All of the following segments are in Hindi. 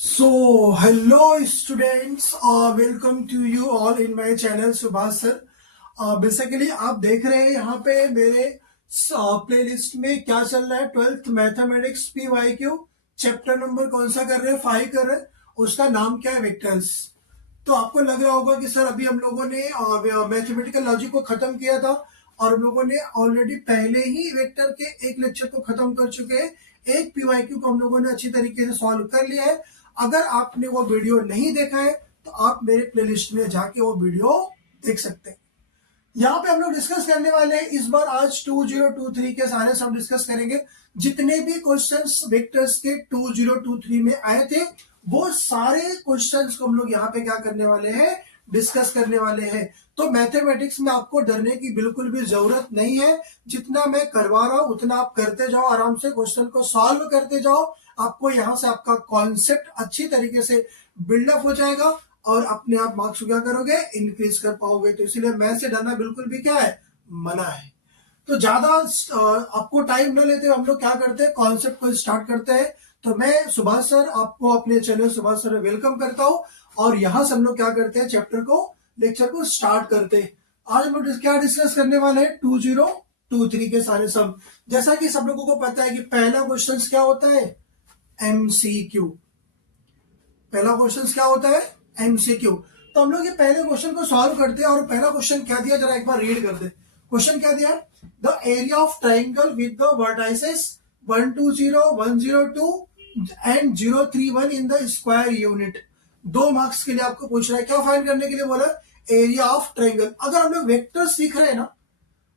Hello students, welcome to you all in my channel Subhash sir. Basically आप देख रहे हैं यहाँ पे मेरे प्लेलिस्ट में क्या चल रहा है। 12th mathematics PYQ chapter number कौन सा कर रहे हैं, 5 कर रहे हैं। उसका नाम क्या है, वेक्टर्स। तो आपको लग रहा होगा कि सर अभी हम लोगों ने मैथमेटिकल लॉजिक को खत्म किया था और हम लोगों ने ऑलरेडी पहले ही वेक्टर के एक लेक्चर को खत्म कर चुके हैं। एक PYQ को हम लोगों ने अच्छी तरीके से सॉल्व कर लिया है। अगर आपने वो वीडियो नहीं देखा है तो आप मेरे प्लेलिस्ट में जाके वो वीडियो देख सकते हैं। यहाँ पे हम लोग डिस्कस करने वाले हैं इस बार आज 2023 के सारे सब डिस्कस करेंगे। जितने भी क्वेश्चंस वेक्टर्स के 2023 में आए थे वो सारे क्वेश्चंस को हम लोग यहाँ पे क्या करने वाले हैं, डिस्कस करने वाले हैं। तो मैथमेटिक्स में आपको डरने की बिल्कुल भी जरूरत नहीं है। जितना मैं करवा रहा हूं उतना आप करते जाओ, आराम से क्वेश्चन को सॉल्व करते जाओ। आपको यहाँ से आपका कॉन्सेप्ट अच्छी तरीके से बिल्डअप हो जाएगा और अपने आप मार्क्स क्या करोगे, इंक्रीज कर पाओगे। तो इसलिए मैथ से डरना बिल्कुल भी क्या है, मना है। तो ज्यादा आपको टाइम न लेते हम लोग क्या करते हैं, कॉन्सेप्ट को स्टार्ट करते हैं। तो मैं सुभाष सर आपको अपने चैनल सुभाष सर में वेलकम करता हूँ और यहाँ से हम लोग क्या करते हैं, चैप्टर को लेक्चर को स्टार्ट करते हैं। आज हम लोग क्या डिस्कस करने वाले हैं, 2023 के सारे सब। जैसा कि सब लोगों को पता है कि पहला क्वेश्चन क्या होता है, MCQ। पहला क्वेश्चन क्या होता है, MCQ। तो हम लोग ये पहले क्वेश्चन को सॉल्व करते हैं और पहला क्वेश्चन क्या दिया, जरा एक बार रीड करते हैं। क्वेश्चन क्या दिया, the area of triangle with the vertices 120, 102 and 031 in the square unit. 2 marks के लिए आपको पूछ रहा है, क्या फाइंड करने के लिए बोला, एरिया ऑफ ट्राइंगल। अगर हम लोग वेक्टर सीख रहे हैं ना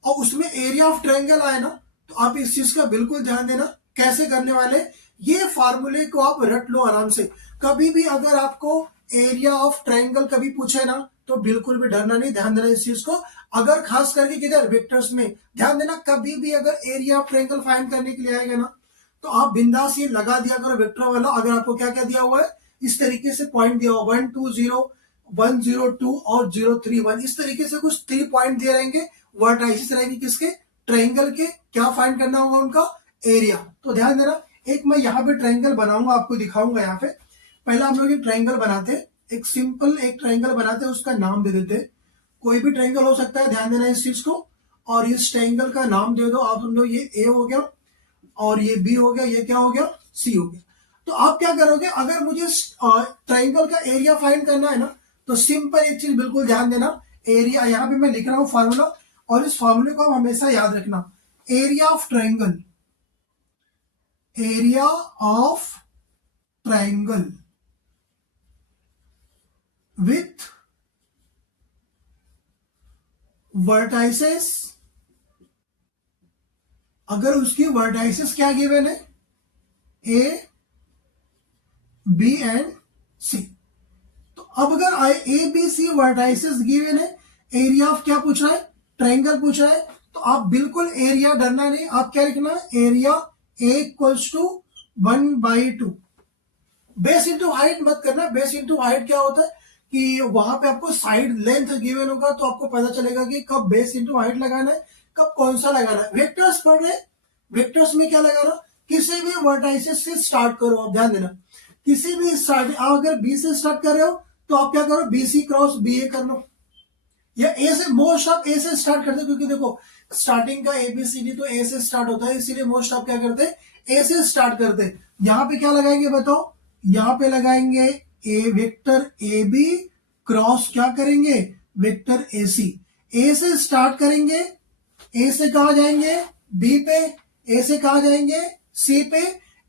और उसमें एरिया ऑफ ट्राइंगल आए ना तो आप इस चीज का बिल्कुल ध्यान देना। कैसे करने वाले, ये फार्मूले को आप रट लो आराम से। कभी भी अगर आपको एरिया ऑफ ट्राइंगल कभी पूछे ना तो बिल्कुल भी डरना नहीं, ध्यान देना इस चीज को। अगर खास करके किधर, वेक्टर्स में ध्यान देना। कभी भी अगर एरिया ऑफ ट्राइंगल फाइंड करने के लिए आएगा ना तो आप बिंदास ये लगा दिया करो वेक्टर वाला। अगर आपको क्या क्या दिया हुआ है, इस तरीके से पॉइंट दिया हुआ 120, 102 और 031, इस तरीके से कुछ 3 पॉइंट दिए रहेंगे, वर्टाइसेस रहेंगे किसके, ट्राइंगल के। क्या फाइंड करना होगा, उनका एरिया। तो ध्यान देना, एक मैं यहाँ पे ट्राइंगल बनाऊंगा, आपको दिखाऊंगा। यहाँ पे पहला हम लोग एक ट्राइंगल बनाते, एक सिंपल एक ट्राइंगल बनाते, उसका नाम दे देते। कोई भी ट्राइंगल हो सकता है, ध्यान देना इस चीज को। और इस ट्राइंगल का नाम दे दो आप हम लोग, ये A हो गया और ये B हो गया, ये क्या हो गया, C हो गया। तो आप क्या करोगे, अगर मुझे ट्राइंगल का एरिया फाइंड करना है ना तो सिंपल एक चीज बिल्कुल ध्यान देना, एरिया यहाँ पे मैं लिख रहा हूं फॉर्मूला, और इस फॉर्मूले को आप हमेशा याद रखना। Area of triangle, area of triangle with vertices, अगर उसकी वर्टाइसेस क्या गिवन है, A, B एंड C। तो अब अगर ABC वर्टाइसेस गिवन है, एरिया ऑफ क्या पूछ रहा है, ट्राइंगल पूछ रहा है, तो आप बिल्कुल एरिया डरना नहीं। आप क्या लिखना, area A equals to 1/2। Base into height मत करना। बेस इंटू हाइट क्या होता है कि वहां पे आपको साइड लेंथ गिवन होगा तो आपको पता चलेगा कि कब बेस इंटू हाइट लगाना है, कब कौन सा लगाना है। वेक्टर्स पढ़ रहे, वेक्टर्स में क्या लगाना, किसी भी वर्टाइसेस से स्टार्ट करो। आप ध्यान देना, किसी भी स्टार्ट, अगर B से स्टार्ट कर रहे हो तो आप क्या करो, BC क्रॉस BA कर लो, या A से, मोस्ट ऑफ A से स्टार्ट करते, क्योंकि देखो स्टार्टिंग का ABCD तो A से स्टार्ट होता है, इसीलिए मोस्ट ऑफ क्या करते हैं, A से स्टार्ट करते हैं। यहाँ पे क्या लगाएंगे बताओ, यहाँ पे लगाएंगे A वेक्टर AB क्रॉस क्या करेंगे, वेक्टर AC। A से स्टार्ट करेंगे, A से कहा जाएंगे B पे, A से कहा जाएंगे C पे,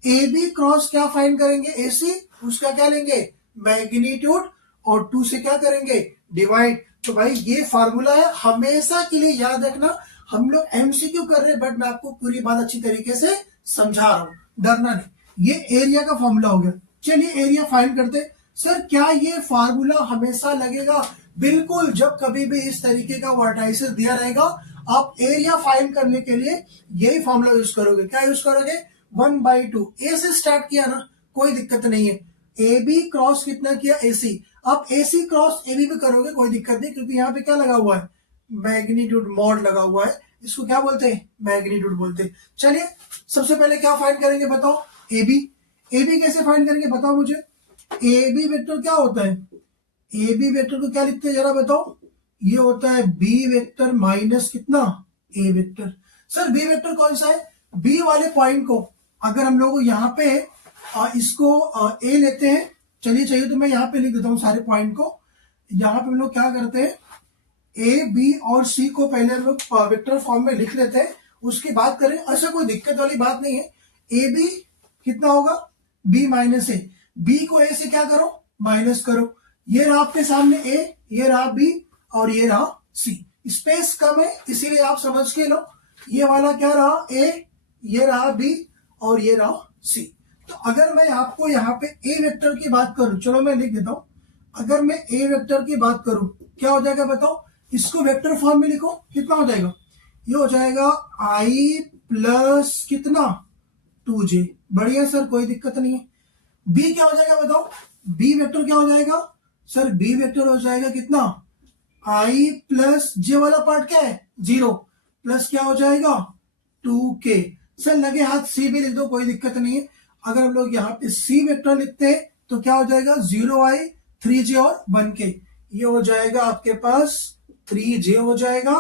AB क्रॉस क्या फाइंड करेंगे, AC, उसका क्या लेंगे, मैग्नीट्यूड, और 2 से क्या करेंगे, डिवाइड। तो भाई ये फार्मूला है, हमेशा के लिए याद रखना। हम लोग MCQ कर रहे हैं बट मैं आपको पूरी बात अच्छी तरीके से समझा रहा हूं, डरना नहीं। ये एरिया का फॉर्मूला हो गया। चलिए एरिया फाइंड करते। सर क्या ये फार्मूला हमेशा लगेगा, बिल्कुल। जब कभी भी इस तरीके का वर्टाइसेस दिया रहेगा आप एरिया फाइंड करने के लिए यही फॉर्मूला यूज करोगे। क्या यूज करोगे, 1/2। A से स्टार्ट किया ना, कोई दिक्कत नहीं है। AB क्रॉस कितना किया, AC। आप AC क्रॉस AB भी करोगे, कोई दिक्कत नहीं, क्योंकि यहाँ पे क्या लगा हुआ है, मैग्नीट्यूड मॉड लगा हुआ है। इसको क्या बोलते हैं, मैग्नीट्यूड बोलते हैं। चलिए सबसे पहले क्या फाइंड करेंगे बताओ, AB। AB कैसे फाइंड करेंगे बताओ मुझे। ए बी वेक्टर क्या होता है? ए बी वेक्टर को क्या लिखते हैं जरा बताओ? ये होता है बी वेक्टर माइनस कितना? ए वेक्टर। सर बी वेक्टर कौन सा है? बी वाले पॉइंट को अगर हम लोग यहाँ पे इसको ए लेते हैं, चलिए चाहिए तो मैं यहाँ पे लिख देता हूँ सारे पॉइंट को। यहाँ पे हम लोग क्या करते हैं, ए बी और सी को पहले हम लोग वेक्टर फॉर्म में लिख लेते हैं, उसकी बात करें। ऐसा कोई दिक्कत वाली बात नहीं है। ए बी कितना होगा? बी माइनस ए। बी को ए से क्या करो? माइनस करो। ये रहा आपके सामने ए, ये रहा बी और ये रहा सी। स्पेस कम है इसीलिए आप समझ के लो। ये वाला क्या रहा? ए, ये रहा बी और ये रहा सी। तो अगर मैं आपको यहाँ पे ए वेक्टर की बात करूं, चलो मैं लिख देता हूं। अगर मैं ए वेक्टर की बात करूं क्या हो जाएगा बताओ? इसको वेक्टर फॉर्म में लिखो, कितना हो जाएगा? ये हो जाएगा आई प्लस कितना? 2j। बढ़िया सर, कोई दिक्कत नहीं है। बी क्या हो जाएगा बताओ? बी वेक्टर क्या हो जाएगा? सर बी वेक्टर हो जाएगा कितना? आई प्लस जे वाला पार्ट क्या है? 0 प्लस क्या हो जाएगा? 2k। सर लगे हाथ सी भी लिख दो, कोई दिक्कत नहीं है। अगर हम लोग यहाँ पे सी वेक्टर लिखते हैं तो क्या हो जाएगा? 0i 3j और 1k। ये हो जाएगा आपके पास 3j हो जाएगा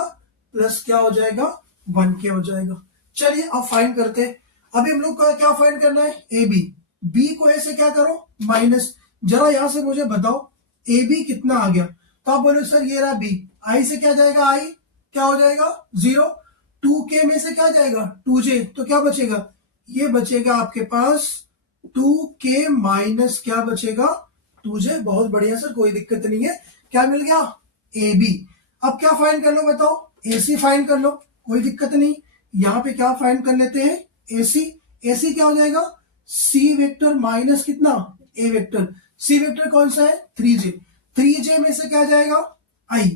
प्लस क्या हो जाएगा? 1k हो जाएगा। चलिए अब फाइंड करते हैं। अभी हम लोग को क्या फाइंड करना है? A B. बी को ए से क्या करो? माइनस। जरा यहां से मुझे बताओ ए बी कितना आ गया? तो आप बोलो सर ये रहा बी। आई से क्या जाएगा? आई क्या हो जाएगा? 0। 2k में से क्या जाएगा? 2j। तो क्या बचेगा? ये बचेगा आपके पास 2k माइनस क्या बचेगा? 2j। बहुत बढ़िया सर, कोई दिक्कत नहीं है। क्या मिल गया? A B. अब क्या फाइंड कर लो बताओ? ए सी फाइंड कर लो, कोई दिक्कत नहीं। यहाँ पे क्या फाइंड कर लेते हैं? ए सी। ए सी क्या हो जाएगा? सी वेक्टर माइनस कितना? ए वेक्टर। सी वेक्टर कौन सा है? 3j। 3j में से क्या जाएगा? आई।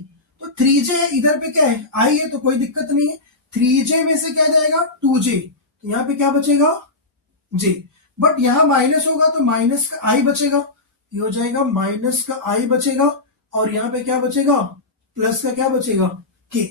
तो 3j इधर पे क्या है? आई है, तो कोई दिक्कत नहीं है। 3j में से क्या जाएगा? 2j। तो यहाँ पे क्या बचेगा? j। बट यहाँ माइनस होगा तो माइनस का आई बचेगा। ये हो जाएगा माइनस का आई बचेगा और यहाँ पे क्या बचेगा? प्लस का क्या बचेगा? k।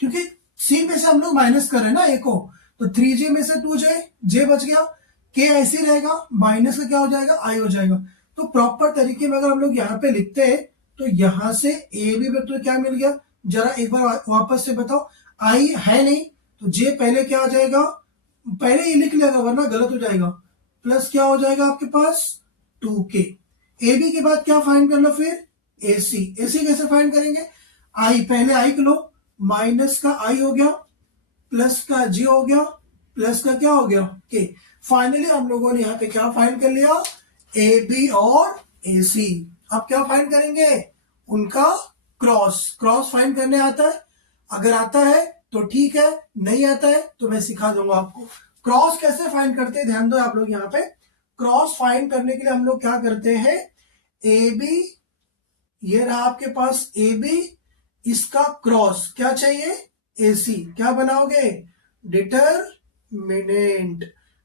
क्योंकि सी में से हम लोग माइनस कर रहे हैं ना ए को, तो 3j में से 2j, j बच गया, k ऐसे रहेगा, माइनस का क्या हो जाएगा? आई हो जाएगा। तो प्रॉपर तरीके में अगर हम लोग यहाँ पे लिखते हैं तो यहां से ए बी वेक्टर क्या मिल गया? जरा एक बार वापस से बताओ। आई है नहीं तो जे पहले क्या आ जाएगा? पहले ही लिख लेगा वरना गलत हो जाएगा। प्लस क्या हो जाएगा आपके पास? 2k। ए बी के बाद क्या फाइंड कर लो फिर? ए सी। ए सी कैसे फाइंड करेंगे? आई, पहले आई को लो, माइनस का आई हो गया, प्लस का जी हो गया, प्लस का क्या हो गया? के। फाइनली हम लोगों ने यहाँ पे क्या फाइंड कर लिया? ए बी और ए सी। अब क्या फाइंड करेंगे? उनका क्रॉस। क्रॉस फाइंड करने आता है? अगर आता है तो ठीक है, नहीं आता है तो मैं सिखा दूंगा आपको। क्रॉस कैसे फाइंड करते हैं ध्यान दो आप लोग। यहाँ पे क्रॉस फाइंड करने के लिए हम लोग क्या करते हैं? ए बी, ये रहा आपके पास ए बी, इसका क्रॉस क्या चाहिए? ए सी। क्या बनाओगे? डिटरमिनेंट।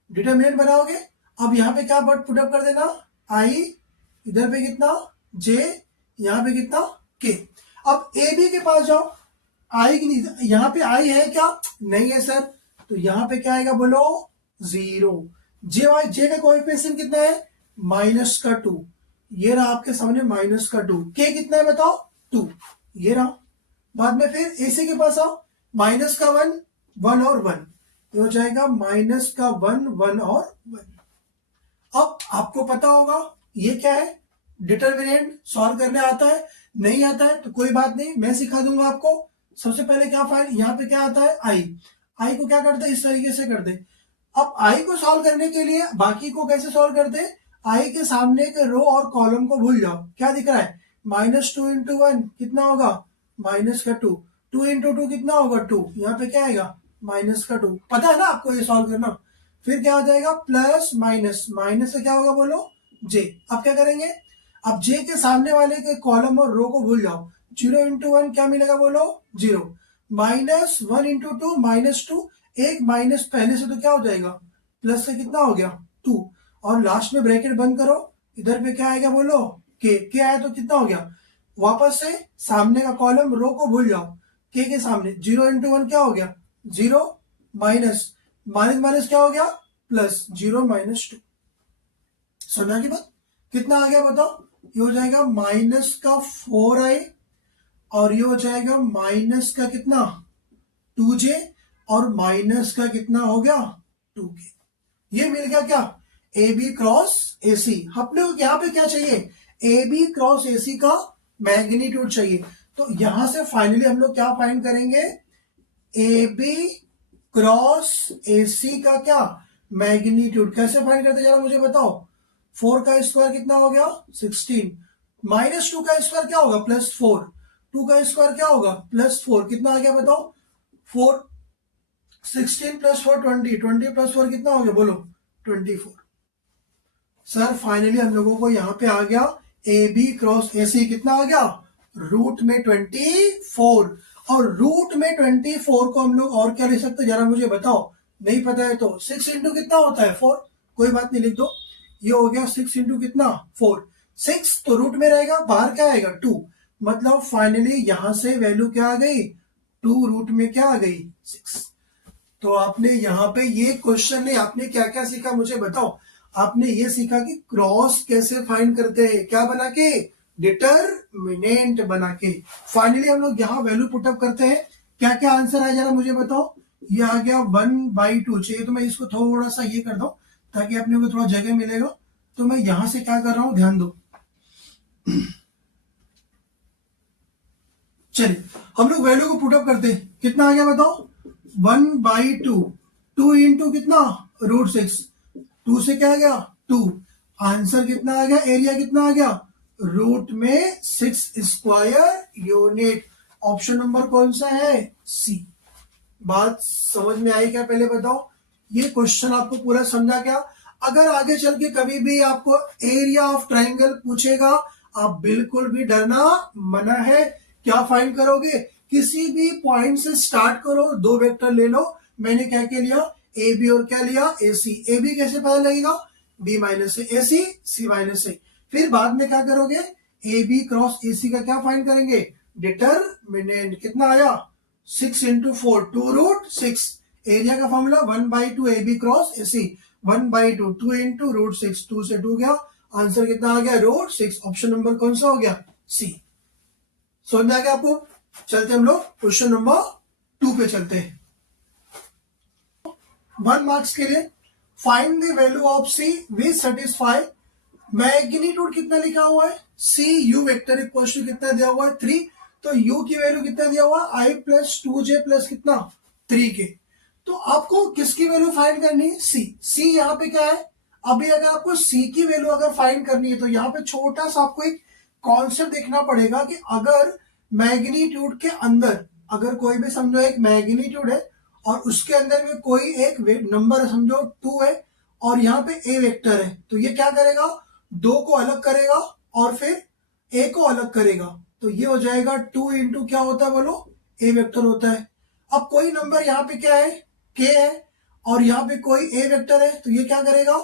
डिटरमिनेंट बनाओगे। अब यहाँ पे क्या पुटअप कर देना? आई, इधर पे कितना? जे, यहाँ पे कितना? के। अब ए बी के पास जाओ। आई यहाँ पे आई है क्या? नहीं है सर, तो यहाँ पे क्या आएगा बोलो? 0। जे का कोएफिशिएंट कितना है? -2। ये रहा आपके सामने -2। के कितना है बताओ? 2। ये रहा। बाद में फिर एसी के पास आओ, -1, 1 और 1। ये हो जाएगा -1, 1 और 1। अब आपको पता होगा ये क्या है? डिटरमिनेंट। सॉल्व करने आता है? नहीं आता है तो कोई बात नहीं, मैं सिखा दूंगा आपको। सबसे पहले क्या फाइंड, यहाँ पे क्या आता है? आई। आई को क्या करते हैं? इस तरीके से करते। अब आई को सॉल्व करने के लिए बाकी को कैसे सॉल्व करते? आई के सामने के रो और कॉलम को भूल जाओ। क्या दिख रहा है? -2 × 1 कितना होगा? -2। 2 × 2 कितना होगा? 2। यहाँ पे क्या आएगा? -2। पता है ना आपको ये सॉल्व करना। फिर क्या हो जाएगा? प्लस माइनस, माइनस से क्या होगा बोलो? जे। अब क्या करेंगे? अब जे के सामने वाले के कॉलम और रो को भूल जाओ। 0 × 1 क्या मिलेगा बोलो? 0। -1 × 2 -2। एक माइनस पहले से तो क्या हो जाएगा? प्लस से कितना हो गया? 2। और लास्ट में ब्रैकेट बंद करो। इधर पे क्या आएगा बोलो? के आया तो कितना हो गया? वापस से सामने का कॉलम रो को भूल जाओ। के सामने 0 × 1 क्या हो गया? 0 माइनस माइनस माइनस क्या हो गया? प्लस 0 - 2। समझा की बात? कितना आ गया बताओ? ये हो जाएगा माइनस का 4i और ये हो जाएगा माइनस का कितना 2j और माइनस का कितना हो गया 2k। ये मिल गया क्या? ए बी क्रॉस ए सी। अपने को यहाँ पे क्या चाहिए? ए बी क्रॉस ए सी का मैग्नीट्यूड चाहिए। तो यहां से फाइनली हम लोग क्या फाइंड करेंगे? ए बी क्रॉस ए सी का क्या मैग्नीट्यूड। कैसे फाइंड करते जरा मुझे बताओ? 4 का स्क्वायर कितना हो गया 16, माइनस 2 का स्क्वायर क्या होगा +4, 2 का स्क्वायर क्या होगा +4, कितना आ गया बताओ? 4, 16 + 4 20, 20 + 4 कितना हो गया बोलो? 24। सर फाइनली हम लोगों को यहाँ पे आ गया ए बी क्रॉस ए सी कितना आ गया? रूट में 24। और रूट में 24 को हम लोग और क्या लिख सकते जरा मुझे बताओ? नहीं पता है तो 6 इंटू कितना होता है 4, कोई बात नहीं लिख दो। ये हो गया 6 इंटू कितना 4, 6 तो रूट में रहेगा, बाहर क्या आएगा 2, मतलब फाइनली यहां से वैल्यू क्या आ गई 2 रूट में क्या आ गई 6। तो आपने यहाँ पे ये क्वेश्चन ने आपने क्या क्या सीखा मुझे बताओ? आपने ये सीखा कि क्रॉस कैसे फाइंड करते हैं, क्या बना के? डिटरमिनेंट बना के। फाइनली हम लोग यहाँ वैल्यू पुटअप करते हैं। क्या क्या आंसर आया जरा मुझे बताओ? ये आ गया 1/2। चाहिए तो मैं इसको थोड़ा सा ये कर दूं ताकि अपने को थोड़ा जगह मिलेगा। तो मैं यहां से क्या कर रहा हूं ध्यान दो। चलिए हम लोग वैल्यू को पुटअप करते हैं। कितना आ गया बताओ? 1/2, 2 इंटू कितना √6, 2 से क्या आ गया 2, आंसर कितना आ गया? एरिया कितना आ गया? रूट में 6 स्क्वायर यूनिट। ऑप्शन नंबर कौन सा है? सी। बात समझ में आई क्या पहले बताओ? ये क्वेश्चन आपको पूरा समझा क्या? अगर आगे चल के कभी भी आपको एरिया ऑफ ट्राइंगल पूछेगा आप बिल्कुल भी डरना मना है। क्या फाइंड करोगे? किसी भी पॉइंट से स्टार्ट करो, 2 वेक्टर ले लो। मैंने क्या क्या लिया? ए बी और क्या लिया? ए सी। ए बी कैसे पता लगेगा? बी माइनस ए सी, सी माइनस ए। फिर बाद में क्या करोगे? ए बी क्रॉस ए सी का क्या फाइंड करेंगे? डिटरमिनेंट। कितना आया? 6 इंटू 4, 2√6। एरिया का formula 1/2 A B cross A C, 1/2, 2 into √6, 2 से 2 गया, आंसर कितना आ गया? √6। ऑप्शन नंबर कौन सा हो गया? सी। समझ में आ गया आपको? चलते हम लोग क्वेश्चन नंबर 2 पे चलते हैं। 1 मार्क्स के लिए find the value of C which satisfy magnitude कितना लिखा हुआ है? C U vector equal to कितना दिया हुआ है 3। तो यू की वैल्यू कितना दिया हुआ है? i + 2j + कितना 3k। तो आपको किसकी वैल्यू फाइंड करनी है? सी। सी यहाँ पे क्या है? अभी अगर आपको सी की वैल्यू अगर फाइंड करनी है तो यहाँ पे छोटा सा आपको एक कॉन्सेप्ट देखना पड़ेगा कि अगर मैग्नीट्यूड के अंदर अगर कोई भी समझो एक मैग्नीट्यूड है और उसके अंदर में कोई एक नंबर समझो 2 है और यहाँ पे ए वेक्टर है, तो ये क्या करेगा? 2 को अलग करेगा और फिर ए को अलग करेगा। तो ये हो जाएगा 2 इंटू क्या होता है बोलो? ए वेक्टर होता है। अब कोई नंबर यहाँ पे क्या है? के है और यहाँ पे कोई ए वेक्टर है, तो ये क्या करेगा?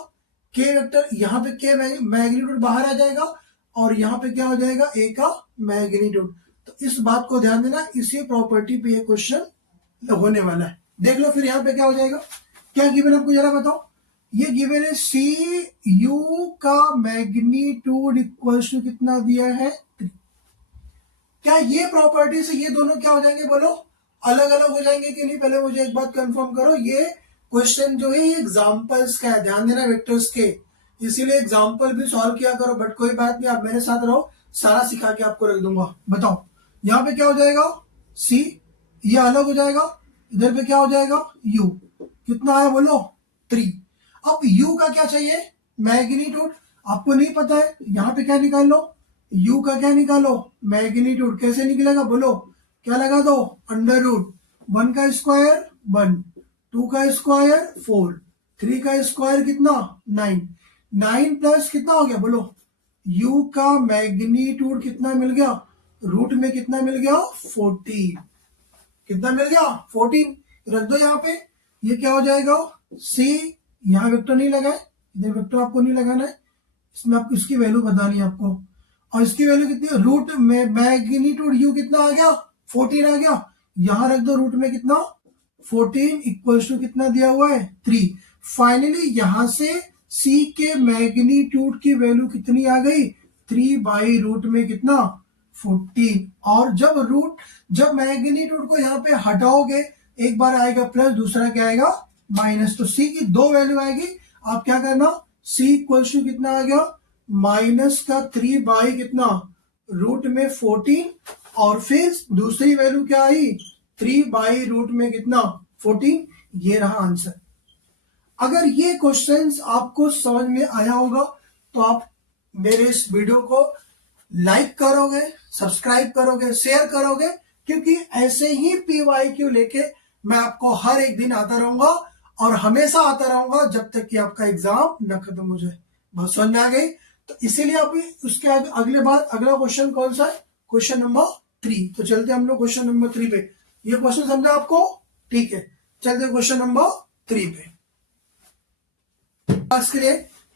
के वेक्टर, यहाँ पे के मैग्नीट्यूड बाहर आ जाएगा और यहाँ पे क्या हो जाएगा? ए का मैग्नीट्यूड। तो इस बात को ध्यान देना, इसी प्रॉपर्टी पे ये क्वेश्चन होने वाला है। देख लो फिर यहाँ पे क्या हो जाएगा। क्या गिवन आपको जरा बताओ? ये गिवन है सी यू का मैग्नीट्यूड इक्वल टू कितना दिया है 3। क्या ये प्रॉपर्टी से ये दोनों क्या हो जाएंगे बोलो? अलग अलग हो जाएंगे कि नहीं? पहले मुझे एक बात कंफर्म करो। ये क्वेश्चन जो है ये एग्जाम्पल्स का है, ध्यान देना वेक्टर्स के, इसीलिए एग्जाम्पल भी सॉल्व किया करो। बट कोई बात नहीं, आप मेरे साथ रहो, सारा सिखा के आपको रख दूंगा। बताओ यहाँ पे क्या हो जाएगा? सी, ये अलग हो जाएगा, इधर पे क्या हो जाएगा? यू। कितना है बोलो? 3। अब यू का क्या चाहिए? मैग्नीट्यूड। आपको नहीं पता है, यहाँ पे क्या निकाल लो? यू का क्या निकालो? मैग्नीट्यूड। कैसे निकलेगा बोलो? क्या लगा दो? √1 का स्क्वायर 1, 2 का स्क्वायर 4, 3 का स्क्वायर कितना 9, 9 प्लस कितना हो गया बोलो? यू का मैग्नीट्यूड कितना मिल गया? रूट में कितना मिल गया? 14। कितना मिल गया? 14। रख दो यहाँ पे। ये क्या हो जाएगा? सी, यहाँ वेक्टर नहीं लगा है, इधर वेक्टर आपको नहीं लगाना है, इसमें आपको इसकी वैल्यू बतानी है आपको। और इसकी वैल्यू कितनी है? रूट में मैग्नीट्यूड यू कितना आ गया? 14 आ गया। यहां रख दो रूट में कितना 14 इक्वल टू कितना दिया हुआ है 3। फाइनली यहां से सी के मैग्नीट्यूड की वैल्यू कितनी आ गई, 3/रूट में कितना 14। और जब मैग्नीट्यूड को यहाँ पे हटाओगे, एक बार आएगा प्लस, दूसरा क्या आएगा माइनस, तो सी की दो वैल्यू आएगी। आप क्या करना, सी इक्वल टू कितना आ गया माइनस का 3 कितना रूट में 14, और फिर दूसरी वैल्यू क्या आई 3/रूट में कितना 14। ये रहा आंसर। अगर ये क्वेश्चंस आपको समझ में आया होगा तो आप मेरे इस वीडियो को लाइक करोगे, सब्सक्राइब करोगे, शेयर करोगे, क्योंकि ऐसे ही PYQ लेके मैं आपको हर एक दिन आता रहूंगा और हमेशा आता रहूंगा जब तक कि आपका एग्जाम न खत्म हो जाए। बहुत समझ में आ गई? तो इसीलिए अभी उसके अगला क्वेश्चन कौन सा है, क्वेश्चन नंबर 3। तो चलते हम लोग क्वेश्चन नंबर 3 पे। ये क्वेश्चन समझा आपको? ठीक है, चलते क्वेश्चन नंबर 3 पे। मार्क्स के लिए,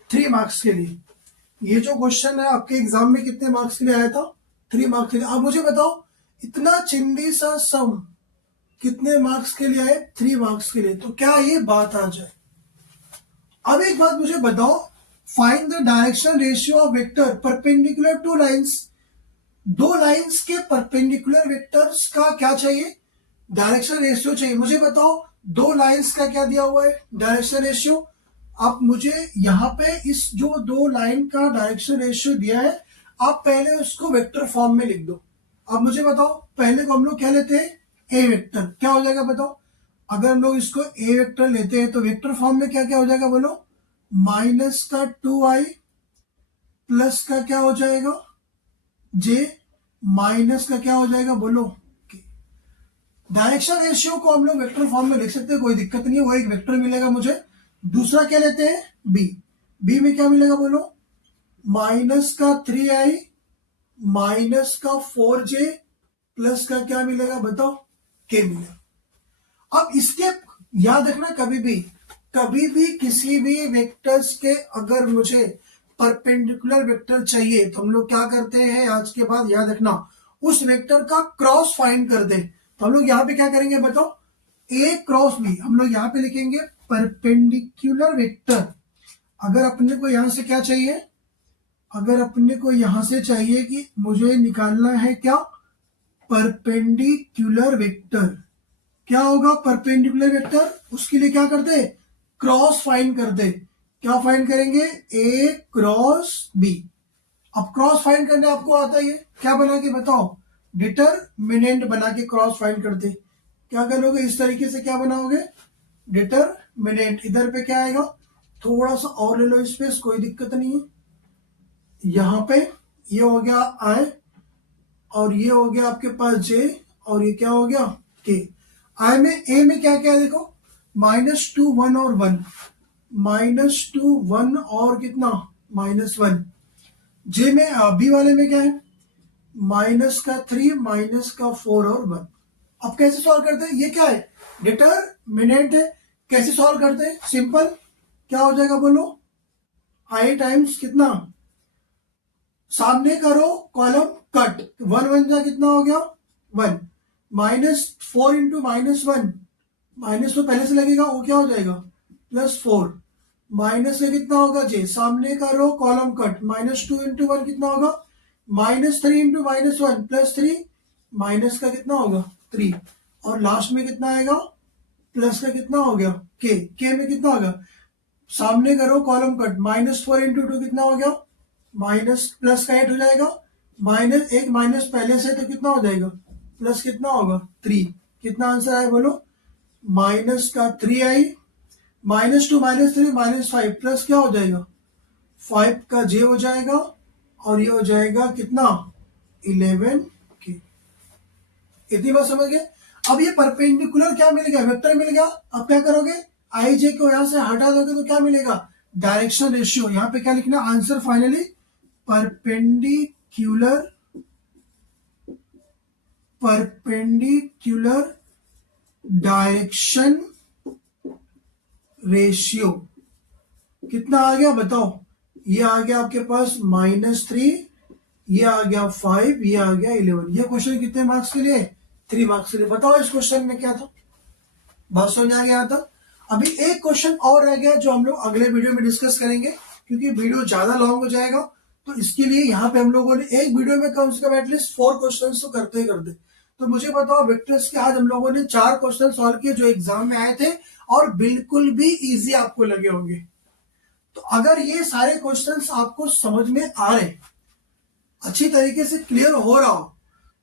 3 मार्क्स के लिए ये जो क्वेश्चन है आपके एग्जाम में कितने मार्क्स के लिए आया था, 3 मार्क्स के लिए। आप मुझे बताओ इतना चिंदी सा सम कितने मार्क्स के लिए आए, 3 मार्क्स के लिए। तो क्या ये बात आ जाए? अब एक बात मुझे बताओ, find the direction ratio of vector perpendicular two lines. दो लाइंस के परपेंडिकुलर वेक्टर्स का क्या चाहिए, डायरेक्शन रेशियो चाहिए। मुझे बताओ दो लाइंस का क्या दिया हुआ है, डायरेक्शन रेशियो। आप मुझे यहाँ पे इस जो दो लाइन का डायरेक्शन रेशियो दिया है, आप पहले उसको वेक्टर फॉर्म में लिख दो। अब मुझे बताओ, पहले को हम लोग क्या लेते हैं, ए वेक्टर। क्या हो जाएगा बताओ, अगर हम लोग इसको ए वेक्टर लेते हैं तो वेक्टर फॉर्म में क्या क्या हो जाएगा बोलो, माइनस का 2i प्लस का क्या हो जाएगा जे, माइनस का क्या हो जाएगा बोलो के। डायरेक्शन रेशियो को हम लोग वेक्टर फॉर्म में लिख सकते हैं, कोई दिक्कत नहीं है, वो एक वेक्टर मिलेगा मुझे। दूसरा क्या लेते हैं, बी में क्या मिलेगा बोलो, माइनस का 3i माइनस का 4j प्लस का क्या मिलेगा बताओ, के मिलेगा। अब इसके याद रखना, कभी भी किसी भी वेक्टर्स के अगर मुझे परपेंडिकुलर वेक्टर चाहिए तो हम लोग क्या करते हैं, आज के बाद याद रखना, उस वेक्टर का क्रॉस फाइंड कर दे। तो हम लोग यहाँ पे क्या करेंगे बताओ, ए क्रॉस बी, हम लोग यहाँ पे लिखेंगे परपेंडिकुलर वेक्टर। अगर अपने को यहां से क्या चाहिए, अगर अपने को यहां से चाहिए कि मुझे निकालना है क्या, परपेंडिकुलर वेक्टर। क्या होगा परपेंडिकुलर वेक्टर, उसके लिए क्या करते, क्रॉस फाइंड करते। क्या फाइंड करेंगे, ए क्रॉस बी। अब क्रॉस फाइंड करने आपको आता है, क्या बना के बताओ, डिटरमिनेंट बना के क्रॉस फाइंड करते। क्या करोगे इस तरीके से, क्या बनाओगे, डिटरमिनेंट। इधर पे क्या आएगा, थोड़ा सा और ले लो स्पेस, कोई दिक्कत नहीं है। यहाँ पे ये हो गया आई, और ये हो गया आपके पास जे, और ये क्या हो गया के। आई में ए में क्या क्या है देखो, -2 1 और 1, -2 1 और कितना -1। जे में बी वाले में क्या है, माइनस का 3 माइनस का 4 और 1। अब कैसे सॉल्व करते हैं, ये क्या है डिटरमिनेंट है। कैसे सॉल्व करते हैं, सिंपल, क्या हो जाएगा बोलो, आई टाइम्स कितना, सामने करो कॉलम कट, 1 1 जा कितना हो गया 1, -4 इंटू -1, माइनस तो पहले से लगेगा, वो क्या हो जाएगा +4, माइनस में कितना होगा जे, सामने का रो कॉलम कट, -2 इंटू 1 कितना होगा, -3 इंटू -1 +3, माइनस का कितना होगा 3, और लास्ट में कितना आएगा प्लस का कितना हो गया के में कितना होगा, सामने करो कॉलम कट, -4 इंटू 2 कितना हो गया, माइनस प्लस का 8 हो जाएगा, माइनस एक माइनस पहले से तो कितना हो जाएगा प्लस कितना होगा 3। कितना आंसर आया बोलो, माइनस का 3i, -2 -3 -5 प्लस क्या हो जाएगा 5 का जे हो जाएगा, और ये हो जाएगा कितना 11 के। इतनी बात समझ गए। अब ये परपेंडिकुलर क्या मिल गया, वेक्टर मिल गया। अब क्या करोगे, आई जे को यहां से हटा दोगे तो क्या मिलेगा, डायरेक्शन रेशियो। यहां पे क्या लिखना answer finally, perpendicular direction ratio कितना आ गया बताओ, ये आ गया आपके पास -3, ये आ गया 5, ये आ गया 11। ये क्वेश्चन कितने मार्क्स के लिए, 3 मार्क्स के लिए। बताओ इस क्वेश्चन में क्या था, बात समझ आ गया था। अभी एक क्वेश्चन और रह गया जो हम लोग अगले वीडियो में डिस्कस करेंगे, क्योंकि वीडियो ज्यादा लॉन्ग हो जाएगा। तो इसके लिए यहाँ पे हम लोगों ने एक वीडियो में कम से कम एटलीस्ट 4 क्वेश्चन तो करते ही करते। तो मुझे बताओ वेक्टर्स के आज हम लोगों ने 4 क्वेश्चन सॉल्व किए जो एग्जाम में आए थे और बिल्कुल भी इजी आपको लगे होंगे। तो अगर ये सारे क्वेश्चंस आपको समझ में आ रहे, अच्छी तरीके से क्लियर हो रहा हो,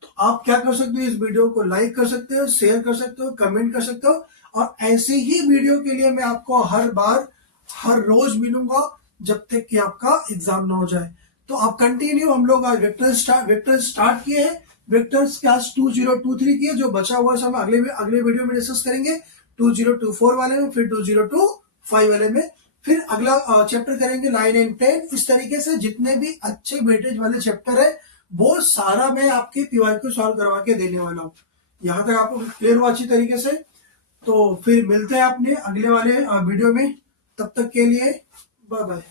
तो आप क्या कर सकते हो, इस वीडियो को लाइक कर सकते हो, शेयर कर सकते हो, कमेंट कर सकते हो। और ऐसे ही वीडियो के लिए मैं आपको हर बार हर रोज मिलूंगा जब तक कि आपका एग्जाम ना हो जाए। तो आप कंटिन्यू, हम लोग आज वेक्टर स्टार्ट किए हैं, वेक्टर्स क्लास 2023 की है। जो बचा हुआ है सब अगले वीडियो में डिस्कस करेंगे, 2024 वाले में, फिर 2025 वाले में, फिर अगला चैप्टर करेंगे 9 एंड 10। इस तरीके से जितने भी अच्छे वेटेज वाले चैप्टर है वो सारा मैं आपके पीवाईक्यू सॉल्व करवा के देने वाला हूँ। यहाँ तक आपको क्लियर हुआ अच्छी तरीके से? तो फिर मिलते हैं अपने अगले वाले वीडियो में, तब तक के लिए बाय बाय।